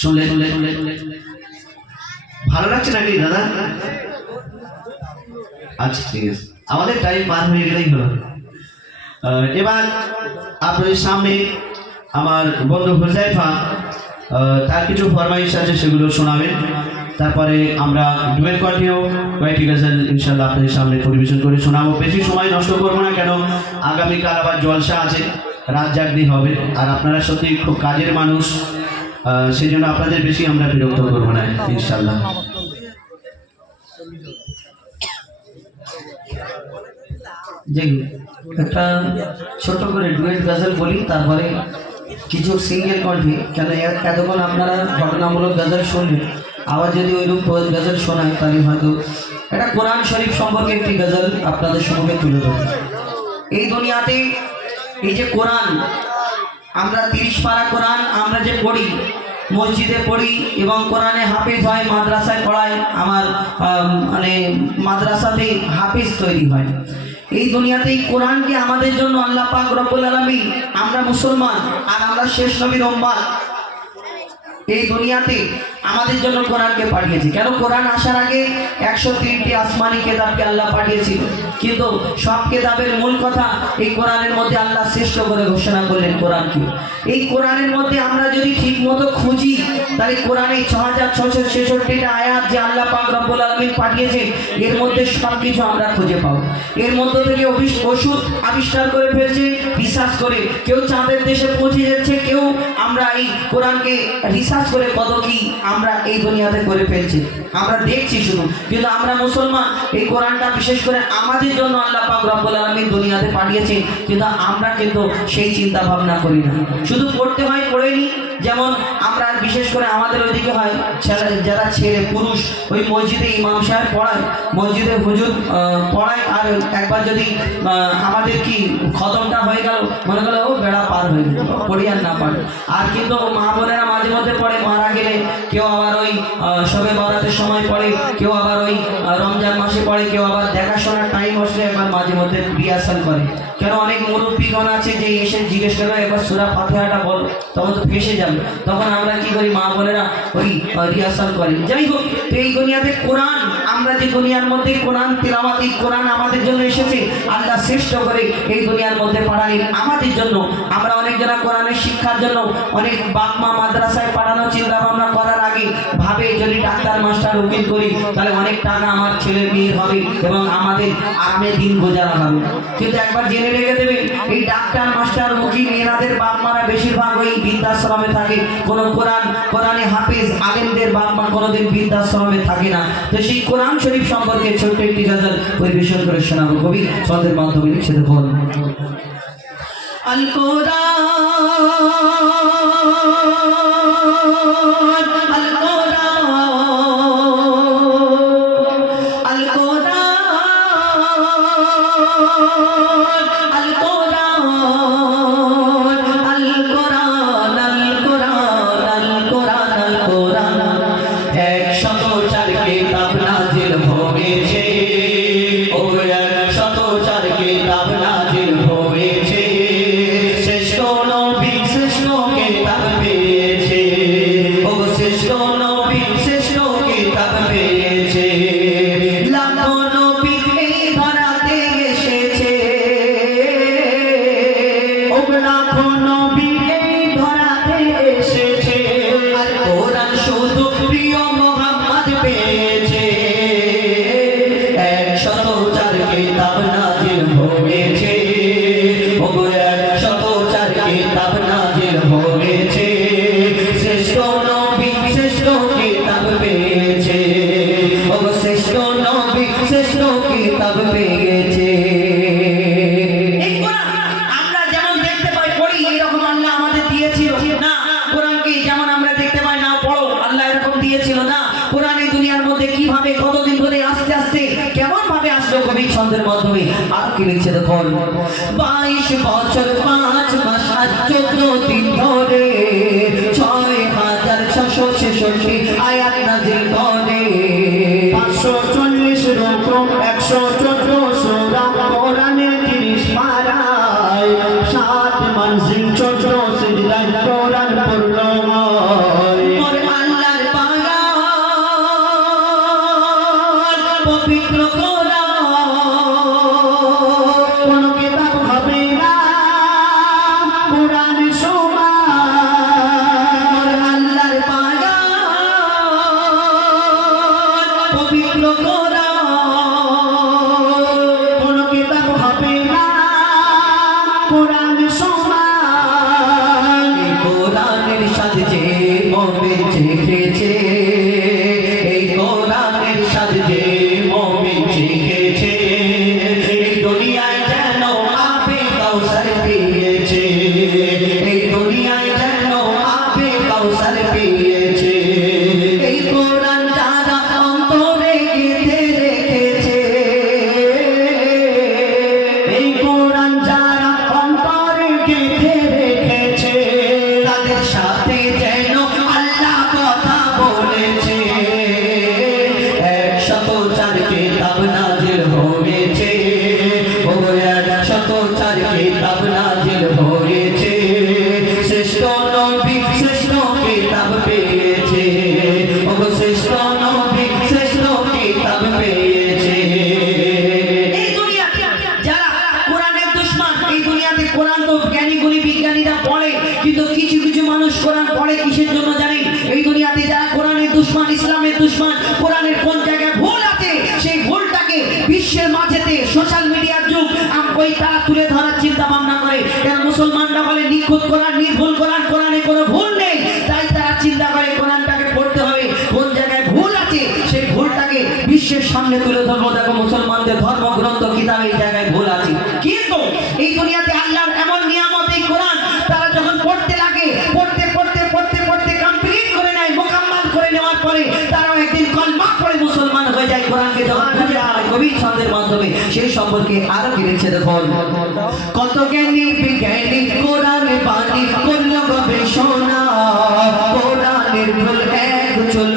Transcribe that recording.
শুনলে? ভালো লাগছে নাকি দাদা? আচ্ছা ঠিক আছে। আমাদের টাইম পার হয়ে গেলেই হলো। এবার আপনাদের সামনে আমার বন্ধু হুজাইফা তার কিছু ফরমাইশ আছে, সেগুলো শোনাবেন। তারপরে আমরা ডুয়েট কন্টিনিউ কয়েকটি গজল ইনশাল্লাহ আপনাদের সামনে পরিবেশন করে শোনাবো। বেশি সময় নষ্ট করব না, কেন আগামীকাল আবার জলসা আছে, রাত জাগতেই হবে। আর আপনারা সত্যি খুব কাজের মানুষ। সেই জন্য আপনাদের বেশি আমরা বিরক্ত করব না ইনশাল্লাহ একটা ছোট করে ডুয়েট গজল বলি, তারপরে কিছু সিঙ্গেল কণ্ঠে, কেন এতক্ষণ আপনারা ঘটনামূলক গজল শুনলেন আবার যদি ওইরূপ গজল শোনায়, তাহলে হয়তো একটা কোরআন শরীফ সম্পর্কে একটি গজল আপনাদের সম্মুখে তুলে ধরবে। এই দুনিয়াতে এই যে কোরআন আমরা তিরিশ পারা কোরআন আমরা যে পড়ি মসজিদে পড়ি এবং কোরআনে হাফিজ হয় মাদ্রাসায় পড়ায় আমার আম, মানে মাদ্রাসাতে হাফিজ তৈরি হয়। এই দুনিয়াতে এই কোরআনকে আমাদের জন্য আল্লাহ পাক রব্বুল আলমী আমরা মুসলমান আর আমরা শেষ নবীর উম্মাত এই দুনিয়াতে আমাদের জন্য কোরআনকে পাঠিয়েছে। কেন? কোরআন আসার আগে একশো তিনটি আসমানি কেতাবকে আল্লাহ পাঠিয়েছিল। কিন্তু সব কেতাবের মূল কথা এই কোরআনের মধ্যে আল্লাহ শ্রেষ্ঠ করে ঘোষণা করলেন কোরআনকে। এই কোরআনের মধ্যে আমরা যদি ঠিক মতো খুঁজি, তাহলে কোরআনে ছ হাজার ছশো ছেষট্টিটা আয়াত যে আল্লাহ পাক রব্বুল আলমিন পাঠিয়েছে এর মধ্যে সব কিছু আমরা খুঁজে পাবো। এর মধ্যে থেকে ওষুধ আবিষ্কার করে ফেলছে রিসার্চ করে, কেউ চাঁদের দেশে পৌঁছে যাচ্ছে, কেউ আমরা এই কোরআনকে রিসার্চ করে কত কি আমরা এই দুনিয়াতে করে ফেলছি। আমরা দেখছি শুধু। কিন্তু আমরা মুসলমান, এই কোরআনটা বিশেষ করে আমাদের জন্য আল্লাহ পাক রব্বুল আলামিন দুনিয়াতে পাঠিয়েছে কিন্তু আমরা কিন্তু সেই চিন্তা ভাবনা করি না। শুধু পড়তে হয় পড়ে নি যেমন আমরা বিশেষ করে আমাদের ওইদিকে হয়, যারা ছেলে পুরুষ, ওই মসজিদে ইমাম সাহেব পড়ায়, মসজিদে হুজুর পড়ায়, আর একবার যদি আমাদের কি খতমটা হয়ে গেল মনে করো ও বেড়া পার হয়ে গেল পড়ি আর না পারে। আর কিন্তু মা বোনেরা মাঝে মধ্যে পড়ে মারা গেলে কেউ আবার ওই শবে বরাতের সময় পড়ে কেউ আবার ওই রমজান মাসে পড়ে কেউ আবার দেখাশোনার টাইম আসলে একবার মাঝে মধ্যে রিহার্সাল করে। কেন অনেক মুরব্বীগণ আছে যে এসে জিজ্ঞেস করবে একবার সুরা ফাতেহাটা বল। তখন তো ফেসে যাবে। তখন আমরা কি করি মা বোনেরা ওই রিহার্সাল করি। যাই হোক এই দুনিয়াতে কোরআন আমরা যে দুনিয়ার মধ্যে কোরআন এই কোরআন আমাদের জন্য এসেছে, আল্লাহ শ্রেষ্ঠ করে এই দুনিয়ার মধ্যে পাঠালেন আমাদের জন্য। আমরা অনেক জনা কোরআনের শিক্ষার জন্য, অনেক বাপমা মাদ্রাসায় পাঠানোর চিন্তা ভাবনা করার আগে ভাবে যদি ডাক্তার, মাস্টার, উকিল করি, তাহলে অনেক টাকা আমার ছেলে মেয়ের হবে এবং আমাদের আরামে দিন গোজারা হবে। কিন্তু একবার জেনে রেখে দেবে এই ডাক্তার, মাস্টার, উকিল, এনাদের বাপ মারা বেশিরভাগ ওই বৃদ্ধাশ্রমে থাকে। কোনো কোরআন, কোরআনে হাফিজ আলেমদের বাপ মা কোনোদিন বৃদ্ধাশ্রমে থাকে না। তো সেই কোরআন শরীফ সম্পর্কে ছোট্ট একটি গজল পরিবেশন করে শোনাবো। কবি সন্দের মাধ্যমে লিখছে দেখুন। আল কোরআন আল কোরআন আল কোরআন আল কোরআন আল কোরআন লিখছে দেখুন। বাইশ বছর পাঁচ মাস চোদ্দ দিন ধরে ছয় হাজার ছশো ছেষট্টি আয়াত loco. শ্রেষ্ঠ নবী, শ্রেষ্ঠ এই দুনিয়াতে কোরআন তো জ্ঞানী গুণী বিজ্ঞানীরা পড়ে, কিন্তু কিছু কিছু মানুষ কোরআন পড়ে কিসের জন্য জানেন এই দুনিয়াতে যারা কোরআনের দুশ্মন, ইসলামের দুশ্মন, কোরআনের কোন জায়গায় ভুল আছে, সেই ভুলটাকে বিশ্বের মাঝেতে সোশ্যাল ওই তারা তুলে ধরার চিন্তা ভাবনা করে। কেন মুসলমানরা বলে, নিখুঁত কোরআন, নির্ভুল কোরআন, কোরআনে কোনো ভুল নেই। তাই তারা চিন্তা করে, কোরআনটাকে পড়তে হবে। কোন জায়গায় ভুল আছে, সেই ভুলটাকে বিশ্বের সামনে তুলে ধরবো। সম্পর্কে আরও কি দেখুন কত জ্ঞানী বিজ্ঞানী কোরআনে বাণী করল গবেষণা। কোরআনের ভুল এক চুল